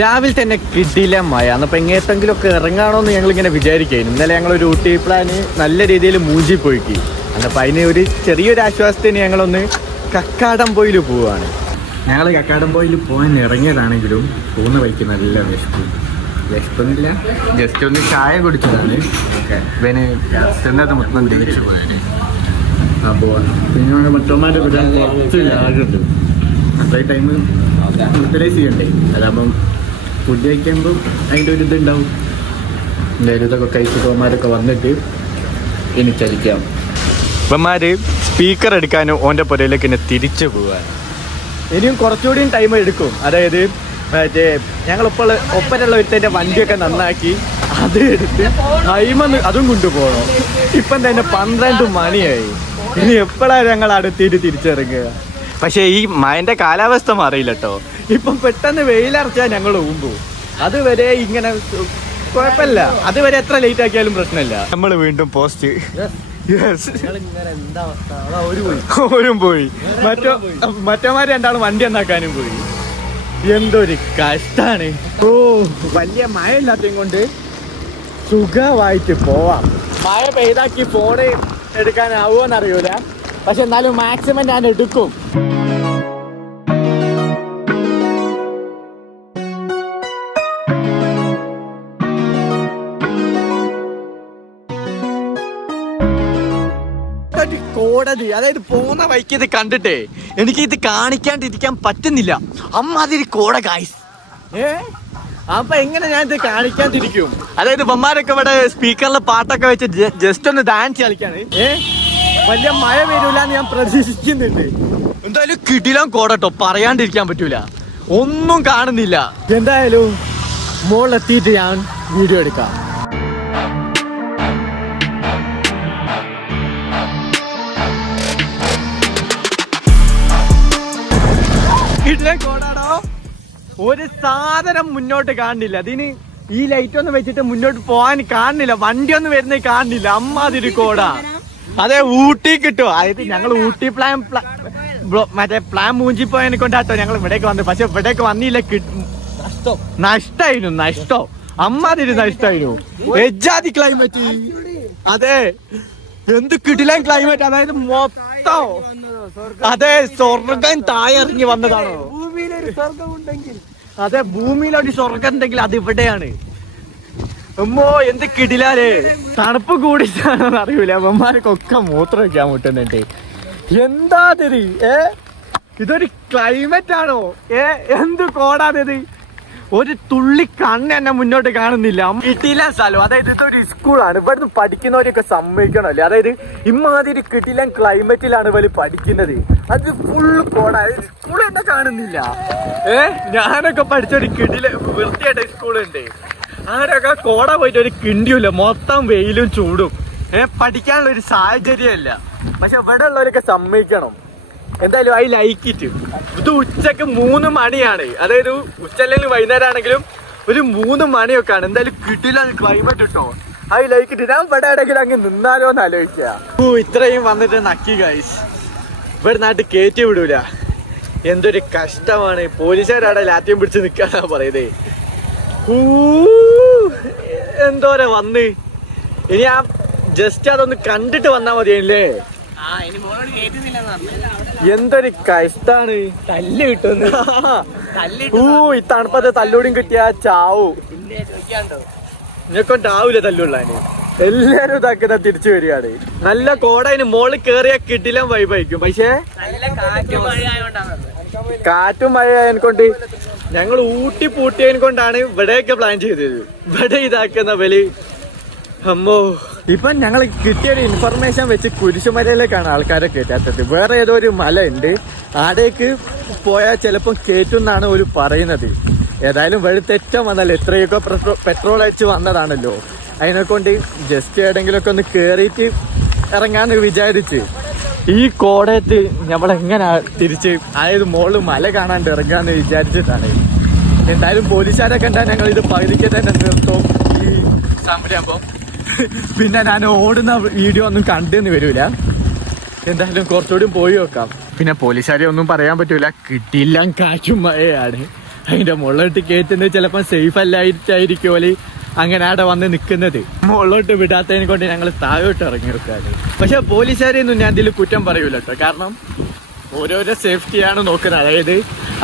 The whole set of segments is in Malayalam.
രാവിലെ തന്നെ കിട്ടിയില്ല മഴ. അന്നപ്പോ എങ്ങേട്ടെങ്കിലും ഒക്കെ ഇറങ്ങാണോന്ന് ഞങ്ങൾ ഇങ്ങനെ വിചാരിക്കായിരുന്നു. ഇന്നലെ ഞങ്ങളൊരു ഊട്ടി പ്ലാന് നല്ല രീതിയിൽ മൂഞ്ചി പോയിക്കി. അന്നപ്പോ അതിന് ഒരു ചെറിയൊരു ആശ്വാസത്തിന് ഞങ്ങളൊന്ന് കക്കാടംപൊയിൽ പോവാണ്. ഞങ്ങൾ കക്കാടംപൊയിൽ പോകാൻ ഇറങ്ങിയതാണെങ്കിലും പോകുന്ന വഴിക്ക് നല്ല വിശപ്പൊന്നുമില്ല, ജസ്റ്റ് ഒന്ന് ചായ കുടിച്ചതാണ്. ഇവന് ചെന്നത് മൊത്തം തിരിച്ചു പോയാല്. അപ്പോൾ പിന്നെ മറ്റന്മാരുടെ വിടാൻ കുറച്ച് ലാഗുണ്ട്. അത്രയും ടൈം യൂട്ടിലൈസ് ചെയ്യണ്ടേ. അതാകുമ്പം ഫുഡ് കഴിക്കുമ്പം അതിൻ്റെ ഒരു ഇതുണ്ടാവും. എന്തായാലും ഇതൊക്കെ കഴിച്ചിട്ട് അവന്മാരൊക്കെ വന്നിട്ട് ഇനി ചലിക്കാം. ഇവന്മാര് സ്പീക്കർ എടുക്കാനും ഓൻ്റെ പുരയിലേക്ക് ഇനി തിരിച്ചു പോകാൻ ഇനിയും കുറച്ചുകൂടിയും ടൈം എടുക്കും. അതായത് മറ്റേ ഞങ്ങളിപ്പോൾ ഒപ്പനുള്ള ഒരുത്തൻ്റെ വണ്ടിയൊക്കെ നന്നാക്കി അത് എടുത്ത് ടൈമൊന്ന് അതും കൊണ്ടുപോകണം. ഇപ്പം തന്നെ 12 മണിയായി. ഇനി എപ്പോഴാണ് ഞങ്ങൾ അടുത്തിട്ട് തിരിച്ചിറങ്ങുക? പക്ഷേ ഈ മഴൻ്റെ കാലാവസ്ഥ മാറിയില്ല കേട്ടോ. ഇപ്പം പെട്ടെന്ന് വെയിലറച്ചാൽ ഞങ്ങൾ പോകുമ്പോൾ അതുവരെ ഇങ്ങനെ കുഴപ്പമില്ല. അതുവരെ എത്ര ലേറ്റ് ആക്കിയാലും പ്രശ്നമില്ല. നമ്മൾ വീണ്ടും പോസ്റ്റ് ഓരും പോയി. മറ്റന്മാർ രണ്ടാളും വണ്ടി എന്നാക്കാനും പോയി. എന്തൊരു കഷ്ടാണ്. ഓ വലിയ മഴ ഇല്ലാത്തതും കൊണ്ട് സുഖമായിട്ട് പോവാം. മഴ പെയ്താക്കി ഫോണ് എടുക്കാനാവുമോന്ന് അറിയൂല. പക്ഷെ എന്നാലും മാക്സിമം ഞാൻ എടുക്കും. കോടതി, അതായത് പോകുന്ന വഴിക്ക് ഇത് കണ്ടിട്ടേ എനിക്ക് ഇത് കാണിക്കാണ്ടിരിക്കാൻ പറ്റുന്നില്ല. അമ്മാതിരി കോട ഗായ്സ്. അപ്പൊ എങ്ങനെ ഞാൻ ഇത് കാണിക്കാണ്ടിരിക്കും? അതായത് ബൊമ്മാരൊക്കെ ഇവിടെ സ്പീക്കറിൽ പാട്ടൊക്കെ വെച്ച് ജസ്റ്റ് ഒന്ന് ഡാൻസ് കളിക്കാണ്. വലിയ മഴ വരൂലെന്ന് ഞാൻ പ്രതീക്ഷിക്കുന്നുണ്ട്. എന്തായാലും കിടിലം കോടട്ടോ, പറയാണ്ടിരിക്കാൻ പറ്റൂല. ഒന്നും കാണുന്നില്ല. എന്തായാലും മോളെത്തിയിട്ട് ഞാൻ വീഡിയോ എടുക്കാം. കോടാടോ, ഒരു സാധനം മുന്നോട്ട് കാണുന്നില്ല. അതിന് ഈ ലൈറ്റ് ഒന്നും വെച്ചിട്ട് മുന്നോട്ട് പോകാൻ കാണുന്നില്ല. വണ്ടി ഒന്നും വരുന്നത് കാണുന്നില്ല. അമ്മാതിരി കോട. അതെ, ഊട്ടി കിട്ടും. അതായത് ഞങ്ങൾ ഊട്ടി മറ്റേ പ്ലാൻ മൂഞ്ചി പോയതിനെ കൊണ്ടാട്ടോ ഞങ്ങൾ ഇവിടേക്ക് വന്നത്. പക്ഷെ ഇവിടേക്ക് വന്നില്ല. നഷ്ടം. അമ്മാതിരി നഷ്ടമായിരുന്നു. എജാതി ക്ലൈമറ്റ്. അതെ, എന്ത് കിടിലൻ ക്ലൈമറ്റ്. അതായത് മൊത്തം അതെ സ്വർഗം താഴെറിഞ്ഞ് വന്നതാണോ? ഭൂമിയിലൊരു സ്വർഗം ഉണ്ടെങ്കിൽ, അതെ ഭൂമിയിലൊരു സ്വർഗം ഉണ്ടെങ്കിൽ അത് ഇവിടെയാണ്. അമ്മോ എന്ത് കിടിലാലേ. തണുപ്പ് കൂടിച്ചാണോന്ന് അറിയൂല. അമ്മമാർക്കൊക്കെ മൂത്രം വയ്ക്കാൻ മുട്ടുന്നുണ്ട്. എന്താ ഇതൊരു ക്ലൈമറ്റ് ആണോ? എന്ത് കോടാത്. ഒരു തുള്ളി കണ്ണ് എന്നെ മുന്നോട്ട് കാണുന്നില്ല. കിട്ടിയില്ല സ്ഥലം. അതായത് ഇതൊരു സ്കൂളാണ്. ഇവിടുന്ന് പഠിക്കുന്നവരൊക്കെ സമ്മതിക്കണല്ലേ. അതായത് ഇമാതിരി കിട്ടിയില്ല ക്ലൈമറ്റിലാണ് ഇവര് പഠിക്കുന്നത്. അത് ഫുള്ള് കോട. സ്കൂൾ എന്നെ കാണുന്നില്ല. ഞാനൊക്കെ പഠിച്ചൊരു കിടില വൃത്തിയായിട്ട് സ്കൂളുണ്ട്. ആരൊക്കെ കോട പോയിട്ട് ഒരു കിണ്ടിയില്ല. മൊത്തം വെയിലും ചൂടും. പഠിക്കാനുള്ള ഒരു സാഹചര്യമല്ല. പക്ഷെ ഇവിടെ ഉള്ളവരൊക്കെ സമ്മതിക്കണം. എന്തായാലും ഐ ലൈക്ക് ഇറ്റ്. ഇത് ഉച്ചക്ക് 3 മണിയാണ്. അതായത് ഉച്ചല്ലെങ്കിൽ വൈകുന്നേരം ആണെങ്കിലും ഒരു 3 മണിയൊക്കെ ആണ്. എന്തായാലും കിട്ടില്ല ക്ലൈമറ്റ് ഇട്ടോ. I like it. ഞാൻ ഇവിടെ ആണെങ്കിലും അങ്ങ് നിന്നാലോ എന്ന് ആലോചിക്കുക. ഇത്രയും വന്നിട്ട് നക്കി ഗൈസ്. ഇവിടെ നാട്ടിൽ കയറ്റി വിടൂല. എന്തൊരു കഷ്ടമാണ്. പോലീസുകാരവിടെ ലാത്തിയും പിടിച്ച് നിൽക്കാനാ പറയുന്നേ. എന്തോരെ വന്ന്. ഇനി ആ ജസ്റ്റ് അതൊന്ന് കണ്ടിട്ട് വന്നാ മതിയല്ലേ. എന്തൊരു കഷ്ടാണ്. തല്ല് കിട്ടുന്നു. ഈ തണുപ്പത്തെ തല്ലൂടിയും കിട്ടിയ ചാവൂ. ഇന്നെക്കൊണ്ടാവൂല തല്ലുള്ളാന്. എല്ലാരും ഇതാക്കുന്ന തിരിച്ചു വരികയാണ്. നല്ല കോടതിന് മോളിൽ കേറിയ കിടിലം വൈബായിരിക്കും. പക്ഷേ കാറ്റും മഴ ആയതിനെക്കൊണ്ട് ഞങ്ങൾ ഊട്ടി പൂട്ടിയതിനെ കൊണ്ടാണ് ഇവിടെയൊക്കെ പ്ലാൻ ചെയ്തത്. ഇവിടെ ഇതാക്കുന്ന വലി അമ്മോ. ഇപ്പം ഞങ്ങൾ കിട്ടിയൊരു ഇൻഫർമേഷൻ വെച്ച് കുരിശുമലയിലേക്കാണ് ആൾക്കാരെ കയറ്റാത്തത്. വേറെ ഏതോ ഒരു മല ഉണ്ട്, ആടേക്ക് പോയാൽ ചിലപ്പം കയറ്റുന്നാണ് ഒരു പറയുന്നത്. ഏതായാലും വഴി തെറ്റം വന്നല്ലോ. എത്രയൊക്കെ പെട്രോൾ അടിച്ച് വന്നതാണല്ലോ. അതിനെക്കൊണ്ട് ജസ്റ്റ് എവിടെയെങ്കിലുമൊക്കെ ഒന്ന് കയറിയിട്ട് ഇറങ്ങാന്ന് വിചാരിച്ച് ഈ കോടയത്ത് നമ്മളെങ്ങനെ തിരിച്ച് അതായത് മോള് മല കാണാണ്ട് ഇറങ്ങാന്ന് വിചാരിച്ചിട്ടാണ്. എന്തായാലും പോലീസുകാരെ കണ്ടാൽ ഞങ്ങൾ ഇത് പകുതിക്ക് തന്നെ നിർത്തും ഈ സമരമാകുമ്പോൾ. പിന്നെ ഞാൻ ഓടുന്ന വീഡിയോ ഒന്നും കണ്ടെന്ന് വരൂല. എന്തായാലും കുറച്ചുകൂടി പോയി നോക്കാം. പിന്നെ പോലീസുകാരെ ഒന്നും പറയാൻ പറ്റൂല, കിട്ടിയില്ല കാറ്റും മഴയാണ്. അതിന്റെ മുകളിലോട്ട് കയറ്റുന്നത് ചിലപ്പോൾ സേഫ് അല്ലായിട്ടായിരിക്കും ഓല് അങ്ങനെ അവിടെ വന്ന് നിൽക്കുന്നത്. മുകളിലോട്ട് വിടാത്തതിനെ കൊണ്ട് ഞങ്ങൾ താഴോട്ട് ഇറങ്ങി വെക്കാറ്. പക്ഷെ പോലീസുകാരെയൊന്നും ഞാൻ ഇതിൽ കുറ്റം പറയൂല കേട്ടോ. കാരണം ഓരോരോ സേഫ്റ്റിയാണ് നോക്കുന്നത്. അതായത്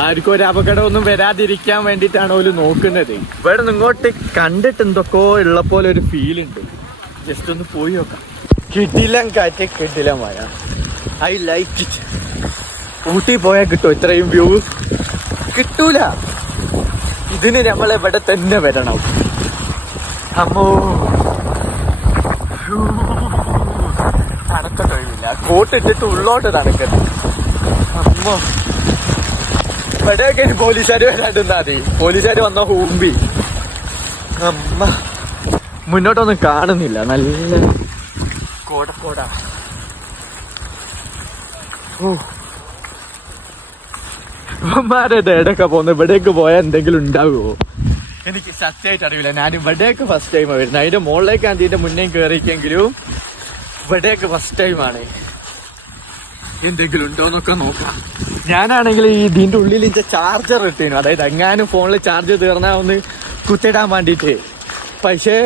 ആർക്കും ഒരു അപകടമൊന്നും വരാതിരിക്കാൻ വേണ്ടിയിട്ടാണ് ഓല് നോക്കുന്നത്. ഇവിടെ നിന്ന് ഇങ്ങോട്ട് കണ്ടിട്ട് എന്തൊക്കെയോ ഉള്ള പോലെ ഒരു ഫീൽ ഉണ്ട്. ജസ്റ്റ് ഒന്ന് പോയി നോക്കാം. കിട്ടില്ല കാറ്റ്, കിട്ടില്ല മഴ. I like it. ഊട്ടി പോയാൽ കിട്ടും ഇത്രയും വ്യൂ? കിട്ടൂല. ഇതിന് നമ്മളിവിടെ തന്നെ വരണം. അമ്മോ, തണുക്ക കഴിയില്ല. കോട്ടിട്ടിട്ട് ഉള്ളോട്ട് തണുക്കണം. അമ്മോ, ഇവിടെയൊക്കെ പോലീസുകാർ വരാണ്ടിരുന്നാ മതി. പോലീസുകാർ വന്ന ഹൂമ്പി. അമ്മ, മുന്നോട്ടൊന്നും കാണുന്നില്ല. നല്ല കോട. ഇവിടെയൊക്കെ പോകുന്നു. ഇവിടേക്ക് പോയാൽ എന്തെങ്കിലും ഉണ്ടാവുമോ എനിക്ക് സത്യമായിട്ട് അറിയില്ല. ഞാൻ ഇവിടേക്ക് ഫസ്റ്റ് ടൈം വരുന്നത്. അതിന്റെ മുകളിലേക്ക് അതിന്റെ മുന്നേ കയറിക്കെങ്കിലും ഇവിടേക്ക് ഫസ്റ്റ് ടൈമാണ്. എന്തെങ്കിലും ഉണ്ടോന്നൊക്കെ നോക്കാം. ഞാനാണെങ്കിൽ ഇതിന്റെ ഉള്ളിൽ ഇന്റെ ചാർജർ ഇട്ടേനു. അതായത് എങ്ങാനും ഫോണിൽ ചാർജ് തീർന്നാ ഒന്ന് കുത്തിടാൻ വേണ്ടിട്ട്. പക്ഷേ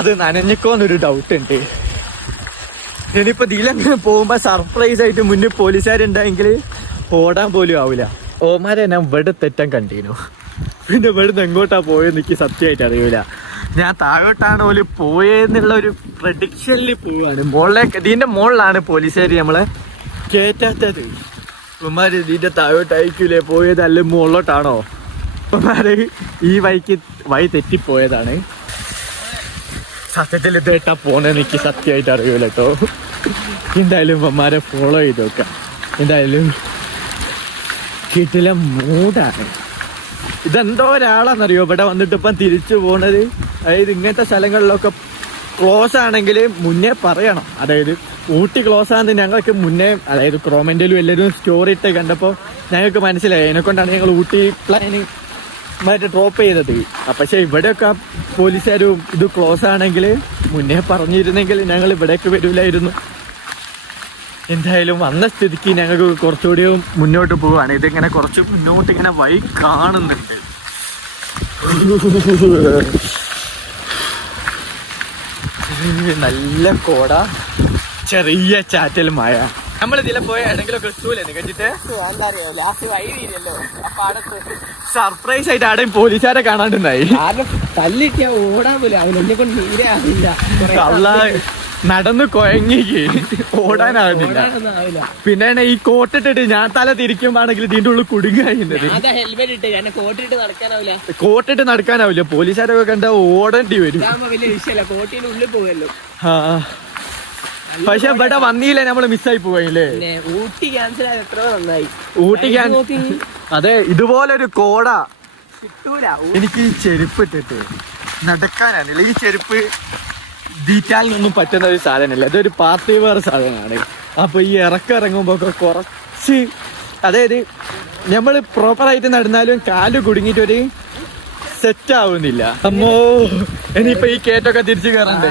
അത് നനഞ്ഞിക്കോന്നൊരു ഡൗട്ട് ഉണ്ട്. ഇനിയിപ്പോ ഇതിലങ്ങനെ പോകുമ്പോ സർപ്രൈസ് ആയിട്ട് മുന്നിൽ പോലീസുകാരുണ്ടെങ്കിൽ ഓടാൻ പോലും ആവില്ല. ഓമാരെ ഞാൻ ഇവിടെ തെറ്റാൻ കണ്ടീനു. പിന്നെ ഇവിടുന്ന് എങ്ങോട്ടാ പോയെന്ന് എനിക്ക് സത്യമായിട്ട് അറിയൂല. ഞാൻ താഴോട്ടാണ് ഓല് പോയെന്നുള്ള ഒരു പ്രഡിക്ഷനിൽ പോവാണ്. മുകളിലേക്ക് ഇതിന്റെ മുകളിലാണ് പോലീസുകാർ നമ്മളെ കേറ്റാത്തത്. ഉമ്മാര് ഇതിന്റെ താഴോട്ടായിരിക്കൂലേ പോയത്, അല്ലെ മുകളിലോട്ടാണോ? ഉമ്മാര് ഈ വഴി തെറ്റിപ്പോയതാണ്. സത്യത്തിൽ ഇതേട്ടാ പോണെന്ന് എനിക്ക് സത്യമായിട്ട് അറിയൂല കേട്ടോ. എന്തായാലും ഉമ്മാരെ ഫോളോ ചെയ്ത് നോക്കാം. എന്തായാലും കിട്ടില്ല മൂടാണ്. ഇതെന്തോ ഒരാളാണെന്നറിയോ ഇവിടെ വന്നിട്ട് ഇപ്പം തിരിച്ചു പോണത്. അതായത് ഇങ്ങനത്തെ സ്ഥലങ്ങളിലൊക്കെ ക്ലോസ് ആണെങ്കിൽ മുന്നേ പറയണം. അതായത് ഊട്ടി ക്ലോസ് ആണെന്ന് ഞങ്ങൾക്ക് മുന്നേ, അതായത് ക്രോമെന്റിലും എല്ലാവരും സ്റ്റോറി ഇട്ട് കണ്ടപ്പോൾ ഞങ്ങൾക്ക് മനസ്സിലായി. അതിനെക്കൊണ്ടാണ് ഞങ്ങൾ ഊട്ടി പ്ലാനിങ് ഡ്രോപ്പ് ചെയ്തത്. പക്ഷെ ഇവിടെയൊക്കെ പോലീസുകാരും ഇത് ക്ലോസ് ആണെങ്കിൽ മുന്നേ പറഞ്ഞിരുന്നെങ്കിൽ ഞങ്ങൾ ഇവിടേക്ക് വരില്ലായിരുന്നു. എന്തായാലും വന്ന സ്ഥിതിക്ക് ഞങ്ങൾക്ക് കുറച്ചുകൂടി മുന്നോട്ട് പോവാണ്. ഇതിങ്ങനെ കുറച്ച് മുന്നോട്ട് ഇങ്ങനെ വഴി കാണുന്നുണ്ട്. നല്ല കോട, ചെറിയ ചാറ്റൽ മഴ. നമ്മളിതിലെ പോയ എവിടെങ്കിലൊക്കെ എത്തൂലേ കണ്ടിട്ട്? സർപ്രൈസ് ആയിട്ട് ആടെയും പോലീസുകാരെ കാണാണ്ടുണ്ടായി. തല്ലിട്ടിയാ ഓടാൻ പോലും അവനെ കൊണ്ട് നീരേ ആവില്ല. നടന്ന് കൊയങ്ങിക്ക് ഓടാനാവുന്നില്ല. പിന്നെ ഈ കോട്ടിട്ടിട്ട് ഞാൻ തല തിരിക്കുമ്പോണെങ്കിൽ ഇതിന്റെ ഉള്ളിൽ കുടുങ്ങുന്നത്. കോട്ടിട്ട് നടക്കാനാവില്ല. പോലീസുകാരൊക്കെ കണ്ട ഓടേണ്ടി വരും. പക്ഷെ ഇവിടെ വന്നില്ല, നമ്മള് മിസ്സായി പോയില്ലേ? ഊട്ടി ക്യാൻസൽ ആയത് എത്ര നന്നായി. ഊട്ടി അതെ, ഇതുപോലൊരു കോട കിട്ടൂല. എനിക്ക് ഈ ചെരുപ്പ് ഇട്ടിട്ട് നടക്കാനാണില്ല. ഈ ചെരുപ്പ് ഡീറ്റാലിനൊന്നും പറ്റുന്ന ഒരു സാധനമല്ല. ഇതൊരു പാർട്ടി വെയർ സാധനമാണ്. അപ്പൊ ഈ ഇറങ്ങുമ്പോ കുറച്ച്, അതായത് നമ്മൾ പ്രോപ്പറായിട്ട് നടന്നാലും കാല് കുടുങ്ങിയിട്ടൊരു സെറ്റ് ആവുന്നില്ല. അമ്മോ, ഇനിയിപ്പൊ ഈ കേറ്റൊക്കെ തിരിച്ചു കയറണ്ടേ?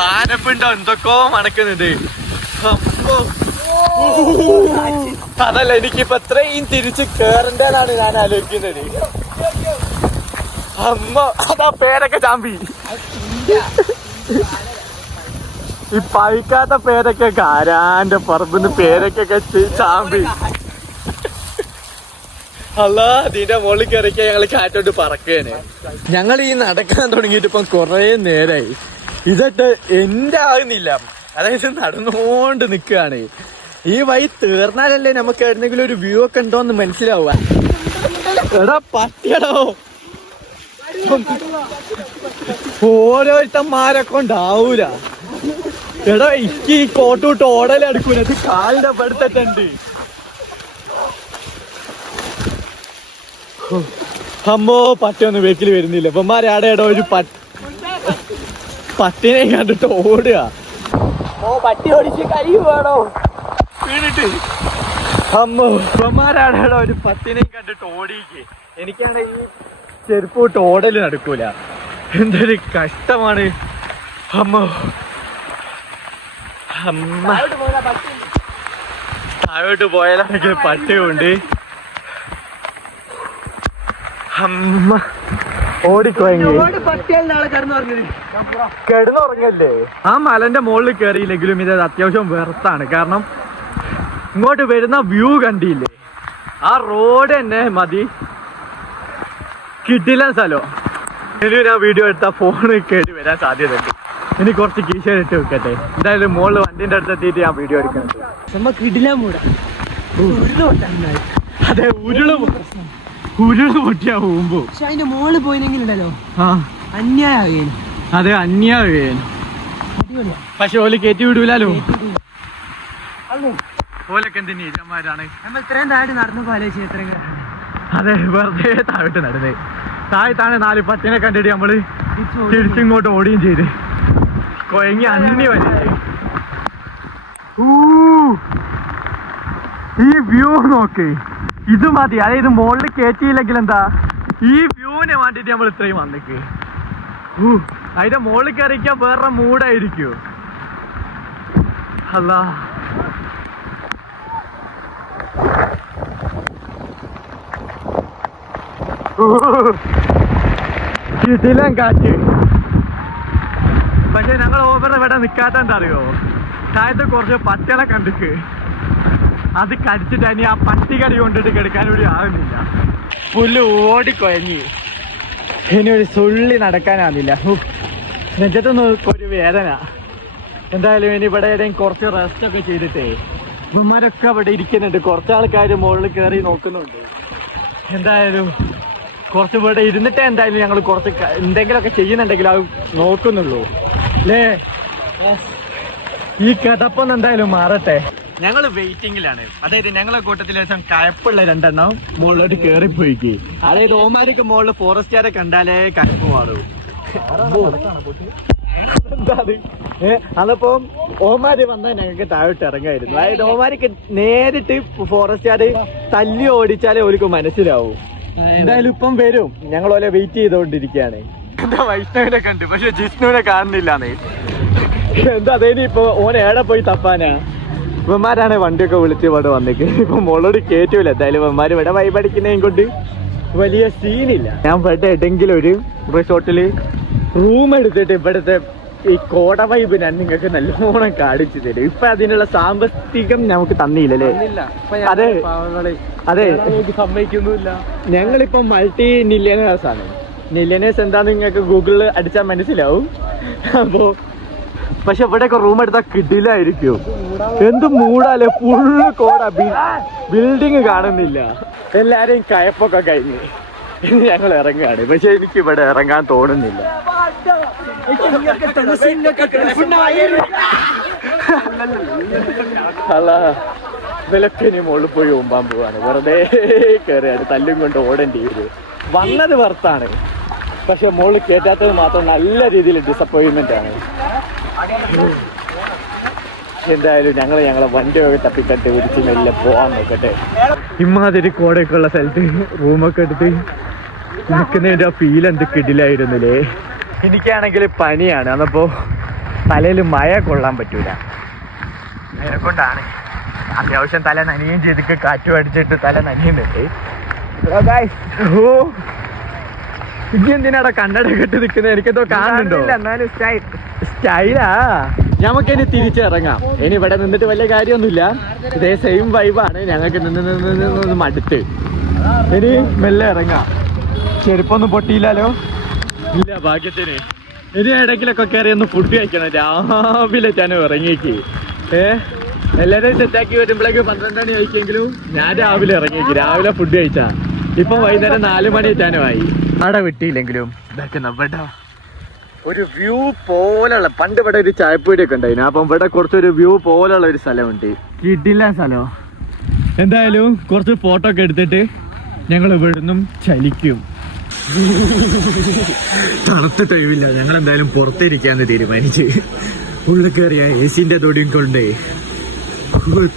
ആനപ്പുണ്ടോ എന്തൊക്കെയോ മണക്കുന്നത്. അതല്ല, എനിക്കിപ്പോ ഇത്രയും തിരിച്ച് കേറണ്ടേന്നാണ് ഞാൻ ആലോചിക്കുന്നത്. അമ്മ, അതാ പേരൊക്കെ ചാമ്പി. ഈ പഴിക്കാത്ത പേരൊക്കെ ആരാന്റെ പറമ്പിന്ന് പേരൊക്കെ ചാമ്പി. അല്ല, ഇതിന്റെ മുകളിൽ കയറിക്ക ഞങ്ങള് കാറ്റോട്ട് പറക്കേനെ. ഞങ്ങൾ ഈ നടക്കാൻ തുടങ്ങിയിട്ട് ഇപ്പം കൊറേ നേരായി. ഇതൊട്ട് എന്റെ ആകുന്നില്ല. അതായത് നടന്നുകൊണ്ട് നിൽക്കുകയാണ്. ഈ വഴി തീർന്നാലല്ലേ നമുക്ക് എവിടെന്നെങ്കിലും ഒരു വ്യൂ ഒക്കെ ഉണ്ടോന്ന് മനസ്സിലാവുക. എടാ പട്ടിയടോ, ഓരോരുത്തന്മാരെ കൊണ്ടാവൂല. എടാ, എനിക്ക് ഈ കോട്ടൂട്ട് ഓടലെടുക്കൂല. ഇത് കാലിന്റെ പെടുത്തിട്ടുണ്ട്. അമ്മോ, പട്ടിയൊന്നും വെക്കില് വരുന്നില്ല. ഇപ്പന്മാരെ ആടെടോ ഒരു പട്ടിനെ കണ്ടിട്ട് ഓടുക. പട്ടി ഓടിച്ച് കൈ വേണോ വീണിട്ട്? അമ്മോ, ഇപ്പന്മാരാടേടോ ഒരു പട്ടിനെ കണ്ടിട്ട് ഓടിക്ക്. എനിക്കാണ് ഈ ചെരുപ്പ് വിട്ട് ഓടല് നടക്കൂല. എന്തൊരു കഷ്ടമാണ്. അമ്മോ, താഴോട്ട് പോയാലാണെങ്കിൽ പട്ടിയുണ്ട്. അമ്മ ഓടിക്കോയെങ്കിൽ കിടന്നുറങ്ങല്ലേ. ആ മലന്റെ മുകളിൽ കയറിയില്ലെങ്കിലും ഇത് അത്യാവശ്യം വെറുത്താണ്. കാരണം ഇങ്ങോട്ട് വരുന്ന വ്യൂ കണ്ടില്ലേ, ആ റോഡ് തന്നെ മതി. കിട്ടില്ല സ്ഥലം. ഇനി ഞാൻ വീഡിയോ എടുത്താൽ ഫോണ് കേട്ട് വരാൻ സാധ്യതയുണ്ട്. ഇനി കുറച്ച് കീശയിലിട്ട് വെക്കട്ടെ. എന്തായാലും മുകളിൽ വണ്ടിന്റെ അടുത്ത് എത്തിയിട്ട് ഞാൻ വീഡിയോ എടുക്കുന്നുണ്ട്. അതെ, ഉരുള് പൊട്ടിയാ പോകുമ്പോ അതിന്റെ മോള് പോയില്ലെങ്കിലുണ്ടല്ലോ ആ അന്യായം. അതെ, അന്യായം. പക്ഷെ ഓല് കയറ്റി വിടൂലോ. ഓലൊക്കെ എന്തിനു ഈജന്മാരാണ്. നമ്മൾ ഇത്രയും താഴെ നടന്നു ആലോചിച്ച് എത്രയും. അതെ, വെറുതെ താഴോട്ട് നടന്നേ. താഴത്താണ് 4 പട്ടിനെ കണ്ടിട്ട് നമ്മള് തിരിച്ചിങ്ങോട്ട് ഓടുകയും ചെയ്ത് കൊയങ്ങി അന്നി വരെ. ഈ വ്യൂ നോക്ക്, ഇത് മതി. അതായത് മുകളിൽ കയറ്റിയില്ലെങ്കിൽ എന്താ, ഈ വ്യൂവിന് വേണ്ടിട്ട് നമ്മൾ ഇത്രയും വന്നിക്ക്. അതിന്റെ മുകളിൽ കയറിക്കാൻ വേറെ മൂടായിരിക്കോ. അല്ലാ, കിടിലൻ കാറ്റ്. പക്ഷെ ഞങ്ങൾ ഓവർ ഇവിടെ നിൽക്കാത്ത എന്താ അറിയോ, താഴത്ത് കുറച്ച് പട്ടികളെ കണ്ടിക്ക്. അത് കടിച്ചിട്ട് ഇനി ആ പട്ടികടി കൊണ്ടിട്ട് കിടക്കാൻ കൂടി ആകുന്നില്ല. പുല്ല് ഓടിക്കൊയഞ്ഞി. ഇനി ഒരു സുള്ളി നടക്കാനാവില്ല. നെഞ്ചത്തൊന്നും ഒരു വേദന. എന്തായാലും ഇനി ഇവിടെ ഏതെങ്കിലും കുറച്ച് റെസ്റ്റ് ഒക്കെ ചെയ്തിട്ടേ, ഇവന്മാരൊക്കെ അവിടെ ഇരിക്കുന്നുണ്ട്. കുറച്ച് ആൾക്കാർ മുകളിൽ കയറി നോക്കുന്നുണ്ട്. എന്തായാലും കുറച്ച് ഇവിടെ ഇരുന്നിട്ട് എന്തായാലും ഞങ്ങൾ കുറച്ച് എന്തെങ്കിലുമൊക്കെ ചെയ്യുന്നുണ്ടെങ്കിൽ അത് നോക്കുന്നുള്ളൂ അല്ലേ. ഈ കിടപ്പൊന്നും എന്തായാലും മാറട്ടെ. ഞങ്ങൾ വെയിറ്റിംഗിലാണ്. അതായത് ഞങ്ങളെ കൂട്ടത്തിൽ ദിവസം കയപ്പുള്ള 2 എണ്ണം മുകളിലോട്ട് കയറിപ്പോയിക്ക്. അതായത് ഓമാരൊക്കെ മുകളിൽ ഫോറസ്റ്റുകാരെ കണ്ടാലേ കയപ്പ് മാറും. അതപ്പം ഓമാര് വന്നാൽ ഞങ്ങൾക്ക് താഴോട്ട് ഇറങ്ങായിരുന്നു. അതായത് ഓമാർക്ക് നേരിട്ട് ഫോറസ്റ്റുകാര് തല്ലി ഓടിച്ചാലേ ഓർക്ക് മനസ്സിലാവും. എന്തായാലും ഇപ്പം വരും. ഞങ്ങൾ ഓലെ വെയിറ്റ് ചെയ്തോണ്ടിരിക്കുകയാണ്. എന്താ വൈഷ്ണവിനെ കണ്ടു, പക്ഷെ ജിഷ്ണുവിനെ കാണുന്നില്ലാന്നേ. എന്താ അതേനി ഇപ്പൊ ഓൻ ഏടെ പോയി തപ്പാനാ. ഇവന്മാരാണ് വണ്ടിയൊക്കെ വിളിച്ച് ഇവിടെ വന്നേക്ക്. ഇപ്പൊ മോളോട് കേറ്റൂല. എന്തായാലും ഇവന്മാർ ഇവിടെ വൈബടിക്കുന്നതും കൊണ്ട് വലിയ സീനില്ല. ഞാൻ ഇവിടെ എവിടെയെങ്കിലും ഒരു റിസോർട്ടിൽ റൂം എടുത്തിട്ട് ഇവിടുത്തെ ഈ കോട വൈബ് ഞാൻ നിങ്ങൾക്ക് നല്ലോണം കാണിച്ചു തരും. ഇപ്പൊ അതിനുള്ള സാമ്പത്തികം നമുക്ക് തന്നില്ലല്ലേ. അതെ അതെ, സമ്മതിക്കുന്നില്ല. ഞങ്ങളിപ്പം മൾട്ടി മില്യനേഴ്സ് ആണ്. മില്യനേഴ്സ് എന്താന്ന് നിങ്ങൾക്ക് ഗൂഗിളിൽ അടിച്ചാൽ മനസ്സിലാവും. അപ്പോ പക്ഷെ ഇവിടെയൊക്കെ റൂം എടുത്താൽ കിടിലായിരിക്കും. എന്ത് മൂടാലേ, ഫുള്ള് കോട, ബിൽഡിങ് കാണുന്നില്ല. എല്ലാരെയും കയപ്പൊക്കെ കഴിഞ്ഞ് ഇനി ഞങ്ങൾ ഇറങ്ങുകയാണ്. പക്ഷെ എനിക്ക് ഇവിടെ ഇറങ്ങാൻ തോന്നുന്നില്ല. അല്ല, വിലക്കിനി മുകളിൽ പോയി ഓമ്പാൻ പോവാണ്. വെറുതെ കയറിയാണ് തല്ലും കൊണ്ട് ഓടേണ്ടി വരും. വന്നത് വർത്താണ്, പക്ഷെ മുകളിൽ കയറ്റാത്തത് മാത്രം നല്ല രീതിയിൽ ഡിസപ്പോയിൻമെന്റ് ആണ്. എന്തായാലും ഞങ്ങളെ വണ്ടിയൊക്കെ തപ്പിക്കട്ട് പിടിച്ച് മെല്ലെ പോവാൻ നോക്കട്ടെ. ഇമ്മാതിരി കോടയൊക്കെ ഉള്ള സ്ഥലത്ത് റൂമൊക്കെ എടുത്ത് നിൽക്കുന്നതിൻ്റെ ആ ഫീൽ എന്ത് കിടിലായിരുന്നില്ലേ. എനിക്കാണെങ്കിൽ പനിയാണ്. അതപ്പോ തലയിൽ മഴ കൊള്ളാൻ പറ്റൂല. അതിനെക്കൊണ്ടാണ് അത്യാവശ്യം തല നനയും ചെയ്തിട്ട് കാറ്റ് അടിച്ചിട്ട് തല നനയുന്നുണ്ട്. ഇനി എന്തിനാടാ കണ്ണട കെട്ടി നിൽക്കുന്നത്? എനിക്കെന്തോ കാണുന്നുണ്ടോ? സ്റ്റൈലാ. ഞമ്മക്കിനി തിരിച്ചിറങ്ങാം. ഇനി ഇവിടെ നിന്നിട്ട് വലിയ കാര്യമൊന്നുമില്ല. ഇതേ സെയിം വൈബാണ്. ഞങ്ങൾക്ക് നിന്ന് മടുത്ത് ഇനി മെല്ലെ ഇറങ്ങാം. ചെരുപ്പൊന്നും പൊട്ടിയില്ലല്ലോ. ഇല്ല, ഭാഗ്യത്തിന്. ഇനി ഇടയ്ക്കിലൊക്കെ കയറി ഒന്ന് ഫുഡ് കഴിക്കണം. രാവിലെ ഞാൻ ഇറങ്ങിയേക്ക്. എല്ലാവരും സെറ്റാക്കി വരുമ്പോഴേക്ക് 12 മണി കഴിക്കെങ്കിലും ഞാൻ രാവിലെ ഇറങ്ങിയേക്ക്. രാവിലെ ഫുഡ് കഴിച്ചാ ഇപ്പം വൈകുന്നേരം 4 മണി ആയി. അവിടെ വിട്ടിയില്ലെങ്കിലും ഇതാക്കുന്ന ഇവിടെ ഒരു വ്യൂ പോലുള്ള, പണ്ട് ഇവിടെ ഒരു ചായപ്പീടിയൊക്കെ ഉണ്ടായിരുന്നു. അപ്പം ഇവിടെ കുറച്ചൊരു വ്യൂ പോലുള്ള ഒരു സ്ഥലമുണ്ട്. കിടില സ്ഥലം. എന്തായാലും കുറച്ച് ഫോട്ടോ ഒക്കെ എടുത്തിട്ട് ഞങ്ങൾ ഇവിടുന്നും ചലിക്കും. തണുത്ത ടൈമില്ല. ഞങ്ങൾ എന്തായാലും പുറത്തിരിക്കാന്ന് തീരുമാനിച്ച് ഉള്ളിൽ കയറിയ AC-ന്റെ തൊടിയും കൊണ്ടേ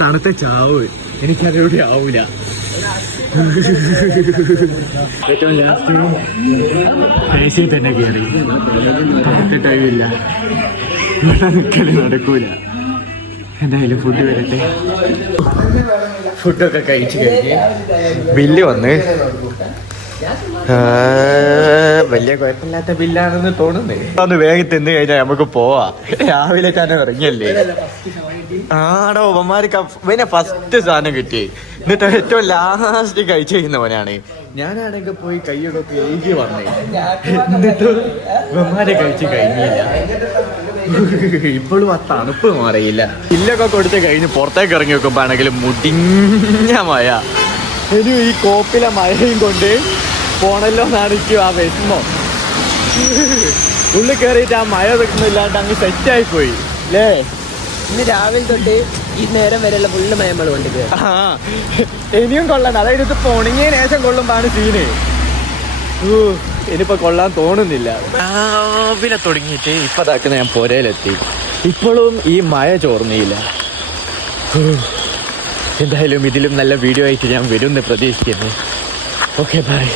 തണുത്ത ചാവ്. എനിക്കതോടെ ആവൂല. ഏറ്റവും ലാസ്റ്റ് AC തന്നെ കയറി. തണുത്ത ടൈമില്ല. ഇവിടെ നിൽക്കല് നടക്കൂല. എന്തായാലും ഫുഡ് വരട്ടെ. ഫുഡൊക്കെ കഴിച്ച് കഴിഞ്ഞ് ബില്ല് വന്ന് വലിയ കുഴപ്പമില്ലാത്ത ബില്ലാണെന്ന് തോന്നുന്നത്. ഒന്ന് വേഗം തിന്ന് കഴിഞ്ഞാൽ നമുക്ക് പോവാ. രാവിലെ തന്നെ ഇറങ്ങിയല്ലേ. ആടോ ഉമ്മമാർക്ക് പിന്നെ ഫസ്റ്റ് സാധനം കിട്ടി. എന്നിട്ട് ഏറ്റവും ലാസ്റ്റ് കഴിച്ചു കഴിയുന്നവനാണ്. ഞാനാണെങ്കിൽ പോയി കൈയൊക്കെ കഴുകി വന്നേ. എന്നിട്ട് ഉമ്മമാരെ കഴിച്ച് കഴിഞ്ഞില്ല. ഇപ്പോഴും ആ തണുപ്പ് മാറിയില്ല. ഇല്ലൊക്കെ കൊടുത്ത് കഴിഞ്ഞ് പുറത്തേക്ക് ഇറങ്ങി വെക്കുമ്പോ ആണെങ്കിലും മുടിഞ്ഞ മഴ. ഇനി ഈ കോപ്പിലെ മഴയും കൊണ്ട് പോണല്ലോ എന്നാണിക്കും ആ വിഷമം. ഉള്ളിൽ കയറിയിട്ട് ആ മഴ വെക്കുന്നില്ലാണ്ട് അങ്ങ് സെറ്റായി പോയി അല്ലേ. ഇന്ന് രാവിലെ തൊട്ട് ഈ നേരം വരെയുള്ള ഫുള്ള് മയമ്മൾ കൊണ്ടിട്ട് ഇനിയും കൊള്ളണ്ട. അതായത് ഇത് പൊണിങ്ങിയ ശേഷം കൊള്ളുമ്പാണ് സീന്. ഇനിയിപ്പോ കൊള്ളാൻ തോന്നുന്നില്ല. രാവിലെ തുടങ്ങിയിട്ട് ഇപ്പൊ താക്കുന്ന ഞാൻ പുരയിലെത്തി. ഇപ്പോഴും ഈ മഴ ചോർന്നില്ല. എന്തായാലും ഇതിലും നല്ല വീഡിയോ ആയിട്ട് ഞാൻ വരുമെന്ന് പ്രതീക്ഷിക്കുന്നു. Okay bye.